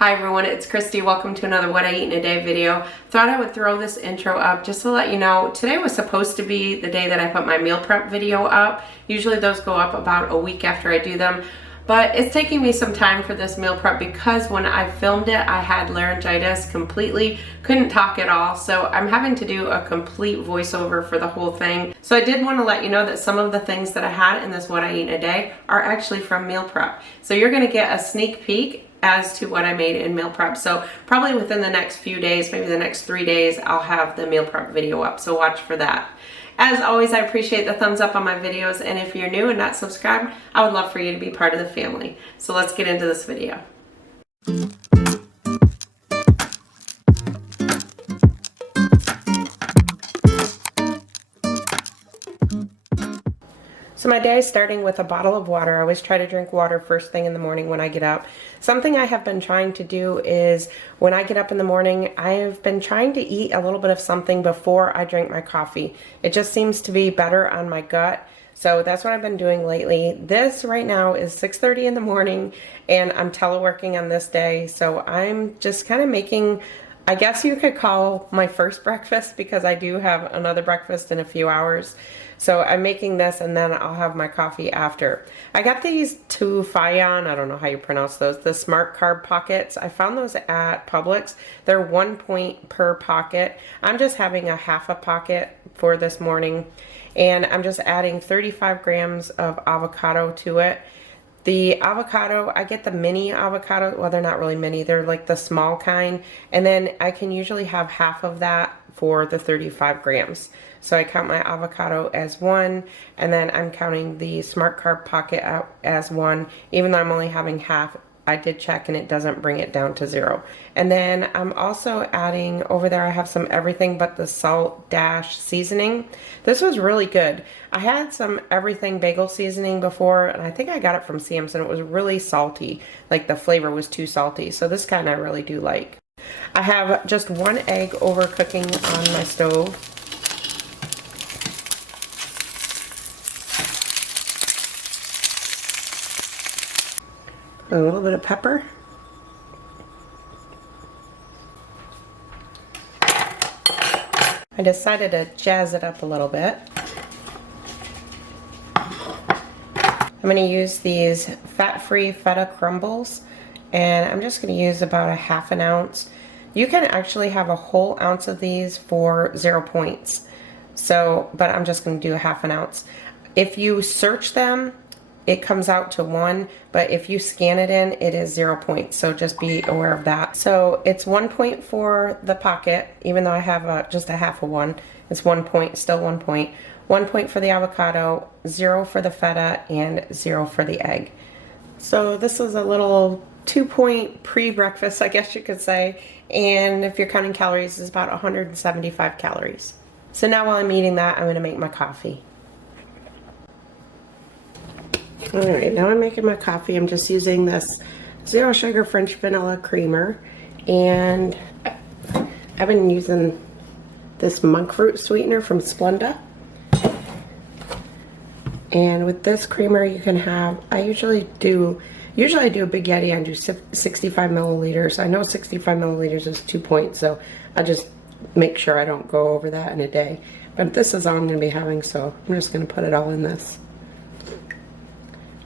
Hi everyone, it's Kristi. Welcome to another What I Eat in a Day video. Thought I would throw this intro up just to let you know, today was supposed to be the day that I put my meal prep video up. Usually those go up about a week after I do them, but it's taking me some time for this meal prep because when I filmed it, I had laryngitis completely, couldn't talk at all, so I'm having to do a complete voiceover for the whole thing. So I did want to let you know that some of the things that I had in this What I Eat in a Day are actually from meal prep. So you're going to get a sneak peek as to what I made in meal prep. So probably within the next few days, maybe the next 3 days, I'll have the meal prep video up. So watch for that. As always, I appreciate the thumbs up on my videos. And if you're new and not subscribed, I would love for you to be part of the family. So let's get into this video. So my day is starting with a bottle of water. I always try to drink water first thing in the morning when I get up. Something I have been trying to do is when I get up in the morning, I have been trying to eat a little bit of something before I drink my coffee. It just seems to be better on my gut. So that's what I've been doing lately. This right now is 6:30 in the morning and I'm teleworking on this day. So I'm just kind of making, I guess you could call my first breakfast because I do have another breakfast in a few hours. So I'm making this and then I'll have my coffee after. I got these two Fion, I don't know how you pronounce those, the Smart Carb Pockets. I found those at Publix. They're 1 point per pocket. I'm just having a half a pocket for this morning. And I'm just adding 35 grams of avocado to it. The avocado, I get the mini avocado. Well, they're not really mini. They're like the small kind. And then I can usually have half of that for the 35 grams. So I count my avocado as one, and then I'm counting the Smart Carb Pocket out as one. Even though I'm only having half, I did check and it doesn't bring it down to 0. And then I'm also adding, over there I have some everything but the salt dash seasoning. This was really good. I had some everything bagel seasoning before, and I think I got it from Sam's, and it was really salty. Like the flavor was too salty. So this kind I really do like. I have just 1 egg over cooking on my stove. A little bit of pepper. I decided to jazz it up a little bit. I'm going to use these fat-free feta crumbles, and I'm just going to use about a ½ ounce. You can actually have a whole ounce of these for 0 points. So, but I'm just going to do a ½ ounce. If you search them, it comes out to 1, but if you scan it in, it is 0 points. So just be aware of that. So it's 1 point for the pocket, even though I have just a half of one. It's 1 point, still 1 point. 1 point for the avocado, 0 for the feta, and 0 for the egg. So this is a little 2 point pre-breakfast, I guess you could say. And if you're counting calories, it's about 175 calories. So now while I'm eating that, I'm going to make my coffee. Alright, now I'm making my coffee. I'm just using this 0 sugar French vanilla creamer, and I've been using this monk fruit sweetener from Splenda. And with this creamer you can have, I usually do a Big Yeti. I do 65 milliliters. I know 65 milliliters is 2 points, so I just make sure I don't go over that in a day. But this is all I'm going to be having, so I'm just going to put it all in this.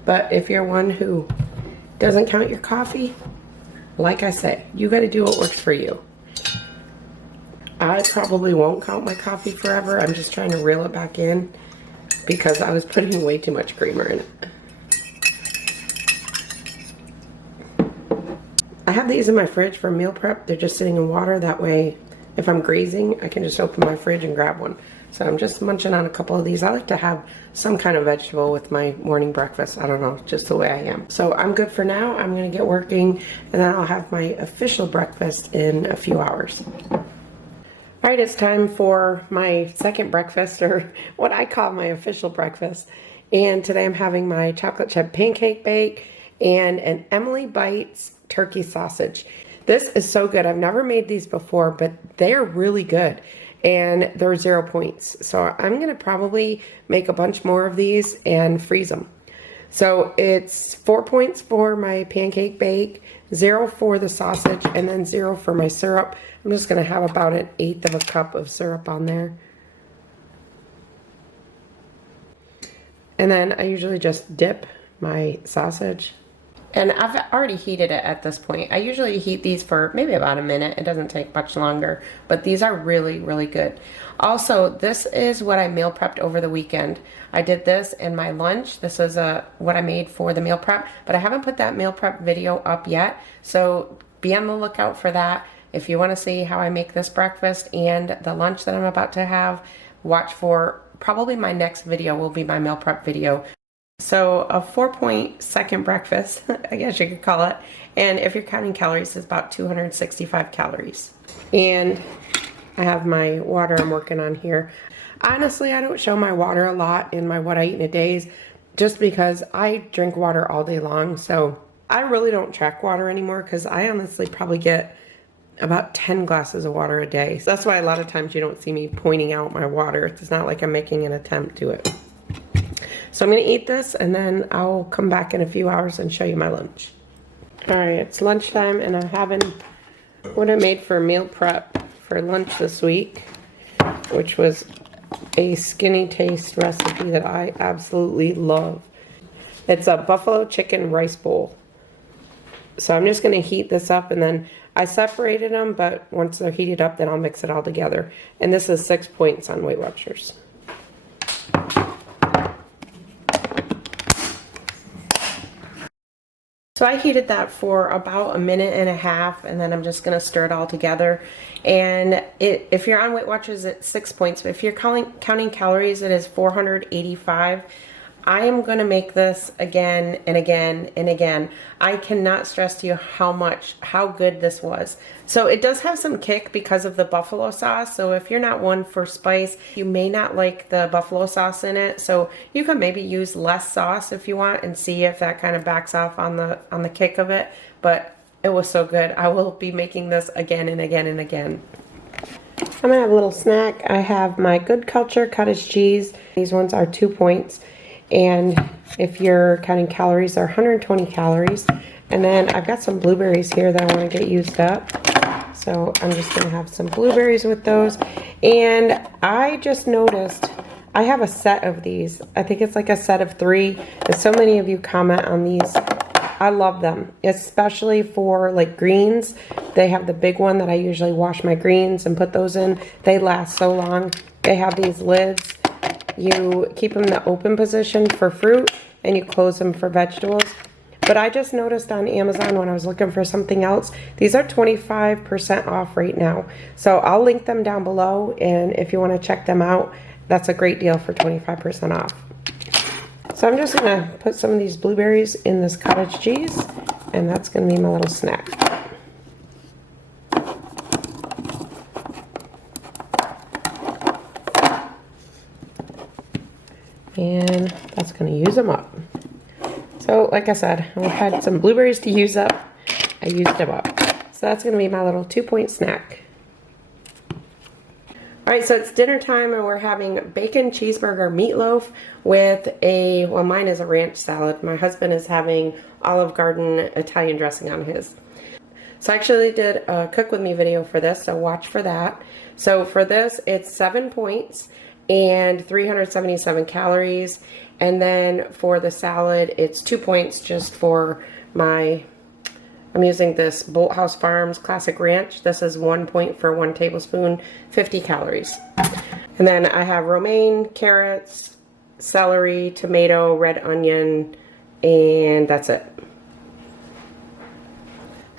But if you're one who doesn't count your coffee, like I say, you got to do what works for you. I probably won't count my coffee forever. I'm just trying to reel it back in because I was putting way too much creamer in it. I have these in my fridge for meal prep. They're just sitting in water. That way, if I'm grazing, I can just open my fridge and grab one. So I'm just munching on a couple of these. I like to have some kind of vegetable with my morning breakfast. I don't know, just the way I am. So I'm good for now. I'm going to get working, and then I'll have my official breakfast in a few hours. All right, it's time for my second breakfast, or what I call my official breakfast. And today I'm having my chocolate chip pancake bake and an Emily Bites turkey sausage. This is so good. I've never made these before, but they are really good. And they're 0 points. So I'm going to probably make a bunch more of these and freeze them. So it's 4 points for my pancake bake, 0 for the sausage, and then 0 for my syrup. I'm just going to have about 1/8 of a cup of syrup on there. And then I usually just dip my sausage. And I've already heated it at this point. I usually heat these for maybe about a minute. It doesn't take much longer, but these are really, really good. Also, this is what I meal prepped over the weekend. I did this in my lunch. This is what I made for the meal prep, but I haven't put that meal prep video up yet. So be on the lookout for that. If you want to see how I make this breakfast and the lunch that I'm about to have, watch for probably my next video will be my meal prep video. So a 4-point second breakfast, I guess you could call it. And if you're counting calories, it's about 265 calories. And I have my water I'm working on here. Honestly, I don't show my water a lot in my what I eat in a days just because I drink water all day long. So I really don't track water anymore because I honestly probably get about 10 glasses of water a day. So that's why a lot of times you don't see me pointing out my water. It's not like I'm making an attempt to it. So I'm going to eat this and then I'll come back in a few hours and show you my lunch. Alright, it's lunchtime and I'm having what I made for meal prep for lunch this week, which was a skinny taste recipe that I absolutely love. It's a buffalo chicken rice bowl. So I'm just going to heat this up and then I separated them, but once they're heated up then I'll mix it all together. And this is 6 points on Weight Watchers. So I heated that for about 1.5 minutes and then I'm just going to stir it all together. And if you're on Weight Watchers, it's 6 points. But if you're counting calories, it is 485. I am going to make this again and again and again. I cannot stress to you how good this was. So it does have some kick because of the buffalo sauce. So if you're not one for spice, you may not like the buffalo sauce in it. So you can maybe use less sauce if you want and see if that kind of backs off on the kick of it. But it was so good. I will be making this again and again and again. I'm gonna have a little snack. I have my Good Culture cottage cheese. These ones are 2 points. And if you're counting calories, they're 120 calories. And then I've got some blueberries here that I want to get used up. So I'm just going to have some blueberries with those. And I just noticed I have a set of these. I think it's like a set of 3. And so many of you comment on these. I love them, especially for like greens. They have the big one that I usually wash my greens and put those in. They last so long. They have these lids. You keep them in the open position for fruit and you close them for vegetables. But I just noticed on Amazon when I was looking for something else, these are 25% off right now. So I'll link them down below, and if you want to check them out, that's a great deal for 25% off. So I'm just going to put some of these blueberries in this cottage cheese, and that's going to be my little snack. And that's going to use them up. So like I said, I had some blueberries to use up. I used them up. So that's going to be my little 2-point snack. Alright, so it's dinner time and we're having bacon cheeseburger meatloaf with well, mine is a ranch salad. My husband is having Olive Garden Italian dressing on his. So I actually did a cook with me video for this, so watch for that. So for this, it's 7 points and 377 calories. And then for the salad, it's 2 points just for I'm using this Bolthouse Farms Classic Ranch. This is 1 point for 1 tablespoon, 50 calories. And then I have romaine, carrots, celery, tomato, red onion, and that's it.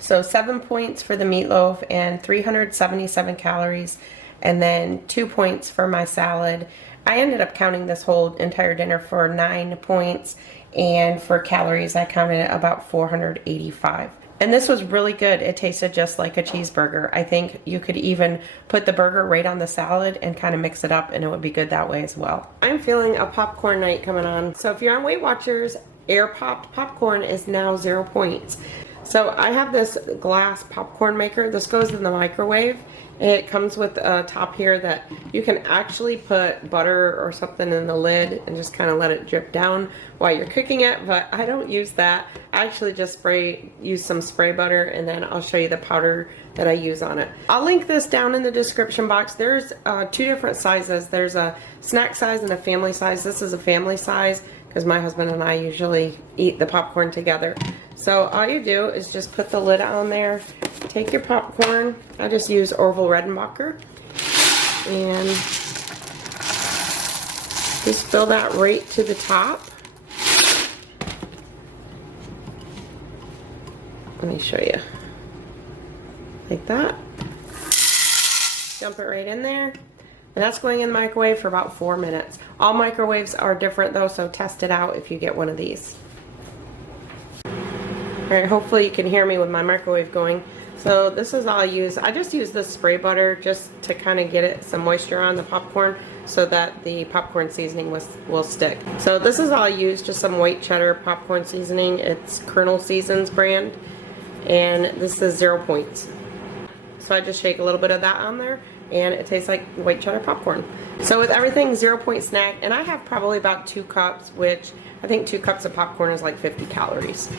So 7 points for the meatloaf and 377 calories. And then 2 points for my salad. I ended up counting this whole entire dinner for 9 points, and for calories I counted about 485. And this was really good. It tasted just like a cheeseburger. I think you could even put the burger right on the salad and kind of mix it up, and it would be good that way as well. I'm feeling a popcorn night coming on. So if you're on Weight Watchers, air popped popcorn is now 0 points. So I have this glass popcorn maker. This goes in the microwave. It comes with a top here that you can actually put butter or something in the lid and just kind of let it drip down while you're cooking it, but I don't use that. I actually just use some spray butter, and then I'll show you the powder that I use on it. I'll link this down in the description box. There's 2 different sizes. There's a snack size and a family size. This is a family size because my husband and I usually eat the popcorn together. So all you do is just put the lid on there, take your popcorn. I just use Orville Redenbacher, and just fill that right to the top. Let me show you. Like that. Dump it right in there. And that's going in the microwave for about 4 minutes. All microwaves are different though, so test it out if you get one of these. Alright, hopefully you can hear me with my microwave going. So this is all I use. I just use the spray butter just to kind of get it some moisture on the popcorn so that the popcorn seasoning will stick. So this is all I use, just some white cheddar popcorn seasoning. It's Colonel Seasons brand, and this is 0 points. So I just shake a little bit of that on there, and it tastes like white cheddar popcorn. So with everything 0 point snack, and I have probably about 2 cups, which I think 2 cups of popcorn is like 50 calories.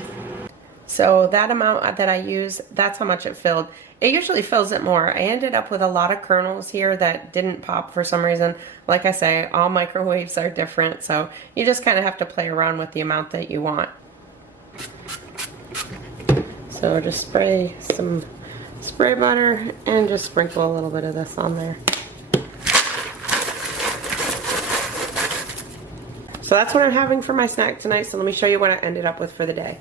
So that amount that I use, that's how much it filled. It usually fills it more. I ended up with a lot of kernels here that didn't pop for some reason. Like I say, all microwaves are different, so you just kind of have to play around with the amount that you want. So just spray some spray butter and just sprinkle a little bit of this on there. So that's what I'm having for my snack tonight. So let me show you what I ended up with for the day.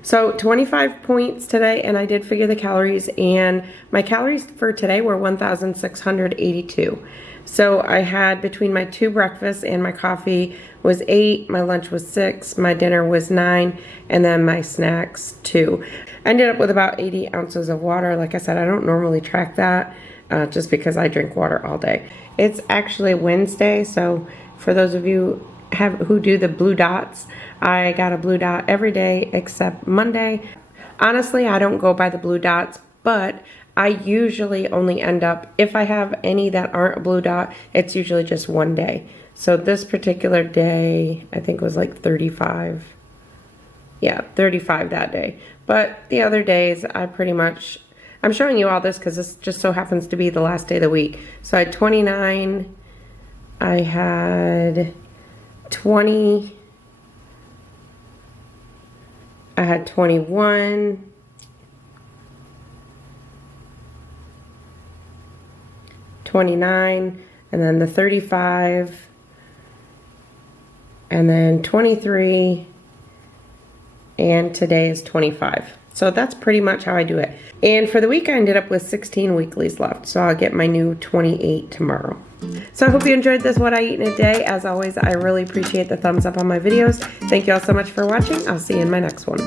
So 25 points today, and I did figure the calories, and my calories for today were 1,682. So I had, between my 2 breakfasts and my coffee was 8, my lunch was 6, my dinner was 9, and then my snacks 2. I ended up with about 80 ounces of water. Like I said, I don't normally track that just because I drink water all day. It's actually Wednesday, so for those of you who do the blue dots, I got a blue dot every day except Monday. Honestly, I don't go by the blue dots, but I usually only end up, if I have any that aren't a blue dot, it's usually just 1 day. So this particular day, I think was like 35. Yeah, 35 that day. But the other days, I'm showing you all this because this just so happens to be the last day of the week. So I had 29, I had 20, I had 21, 29, and then the 35, and then 23, and today is 25. So that's pretty much how I do it. And for the week, I ended up with 16 weeklies left. So I'll get my new 28 tomorrow. So I hope you enjoyed this What I Eat in a Day. As always, I really appreciate the thumbs up on my videos. Thank you all so much for watching. I'll see you in my next one.